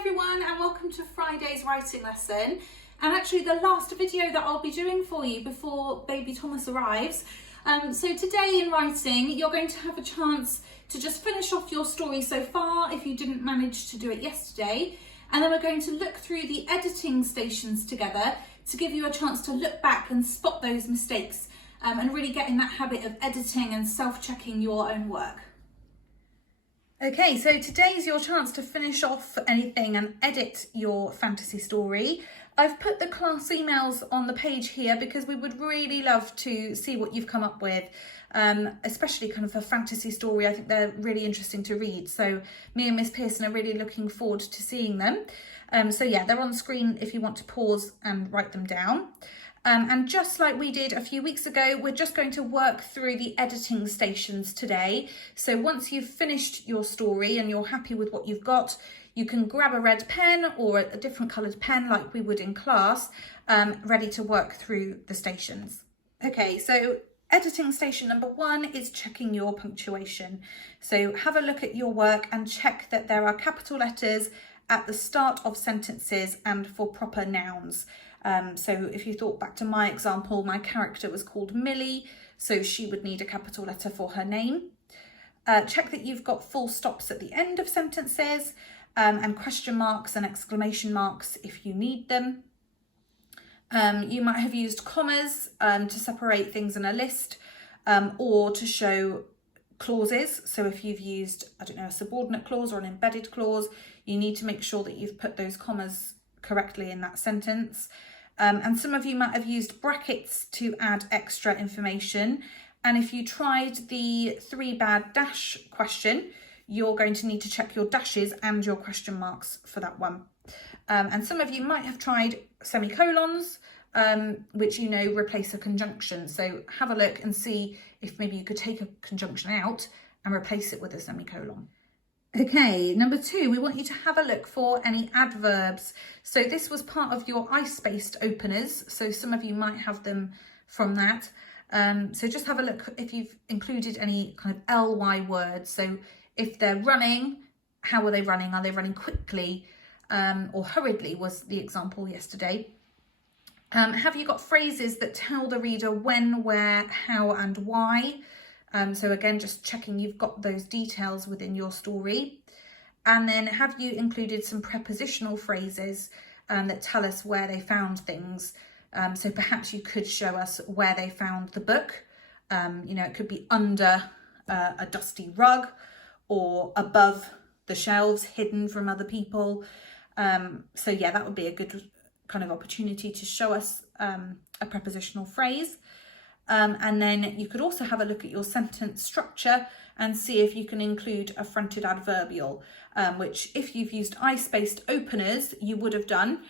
everyone, and welcome to Friday's writing lesson, and actually the last video that I'll be doing for you before baby Thomas arrives. So today in writing you're going to have a chance to just finish off your story so far if you didn't manage to do it yesterday, and then we're going to look through the editing stations together to give you a chance to look back and spot those mistakes and really get in that habit of editing and self-checking your own work. Okay, so today's your chance to finish off anything and edit your fantasy story. I've put the class emails on the page here because we would really love to see what you've come up with, especially kind of a fantasy story. I think they're really interesting to read. So me and Miss Pearson are really looking forward to seeing them. So yeah, they're on screen if you want to pause and write them down. And just like we did a few weeks ago, we're just going to work through the editing stations today. So once you've finished your story and you're happy with what you've got, you can grab a red pen or a different coloured pen like we would in class, ready to work through the stations. Okay, so editing station number 1 is checking your punctuation. So have a look at your work and check that there are capital letters at the start of sentences and for proper nouns. So if you thought back to my example, my character was called Millie, so she would need a capital letter for her name. Check that you've got full stops at the end of sentences, and question marks and exclamation marks if you need them. You might have used commas to separate things in a list, or to show clauses. So if you've used, I don't know, a subordinate clause or an embedded clause, you need to make sure that you've put those commas correctly in that sentence. And some of you might have used brackets to add extra information. And if you tried the 3 bad dash question, you're going to need to check your dashes and your question marks for that one. And some of you might have tried semicolons, which you know replace a conjunction. So have a look and see if maybe you could take a conjunction out and replace it with a semicolon. Okay, number 2, we want you to have a look for any adverbs. So this was part of your I-spaced openers, so some of you might have them from that. So just have a look if you've included any kind of ly words. So if they're running, how are they running? Are they running quickly or hurriedly was the example yesterday. Have you got phrases that tell the reader when, where, how and why? So again, just checking you've got those details within your story. And then have you included some prepositional phrases that tell us where they found things? So perhaps you could show us where they found the book. You know, it could be under a dusty rug or above the shelves, hidden from other people. So yeah, that would be a good kind of opportunity to show us a prepositional phrase. And then you could also have a look at your sentence structure and see if you can include a fronted adverbial, which if you've used I-spaced openers, you would have done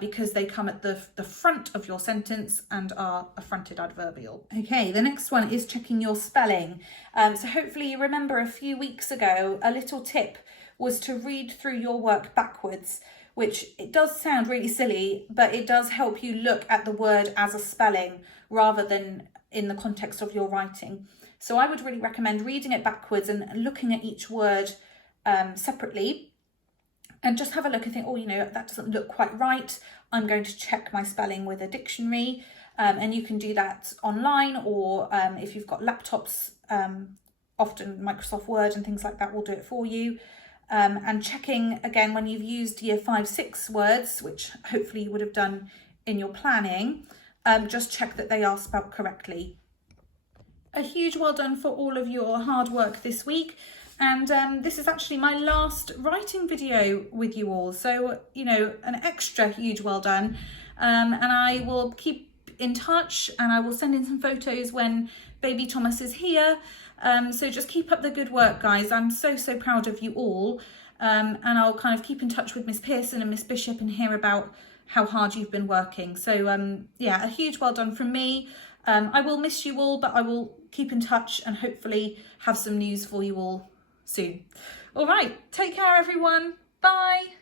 because they come at the front of your sentence and are a fronted adverbial. Okay, the next one is checking your spelling. So hopefully you remember a few weeks ago, a little tip was to read through your work backwards, which it does sound really silly, but it does help you look at the word as a spelling rather than in the context of your writing. So I would really recommend reading it backwards and looking at each word separately, and just have a look and think, oh, you know, that doesn't look quite right. I'm going to check my spelling with a dictionary. And you can do that online, or if you've got laptops, often Microsoft Word and things like that will do it for you. And checking again when you've used year 5-6 words, which hopefully you would have done in your planning, just check that they are spelt correctly. A huge well done for all of your hard work this week. And this is actually my last writing video with you all. So, you know, an extra huge well done. And I will keep in touch and I will send in some photos when baby Thomas is here. So just keep up the good work, guys. I'm so proud of you all. And I'll kind of keep in touch with Miss Pearson and Miss Bishop and hear about how hard you've been working. So yeah, a huge well done from me. I will miss you all, but I will keep in touch and hopefully have some news for you all soon. All right, take care everyone. Bye.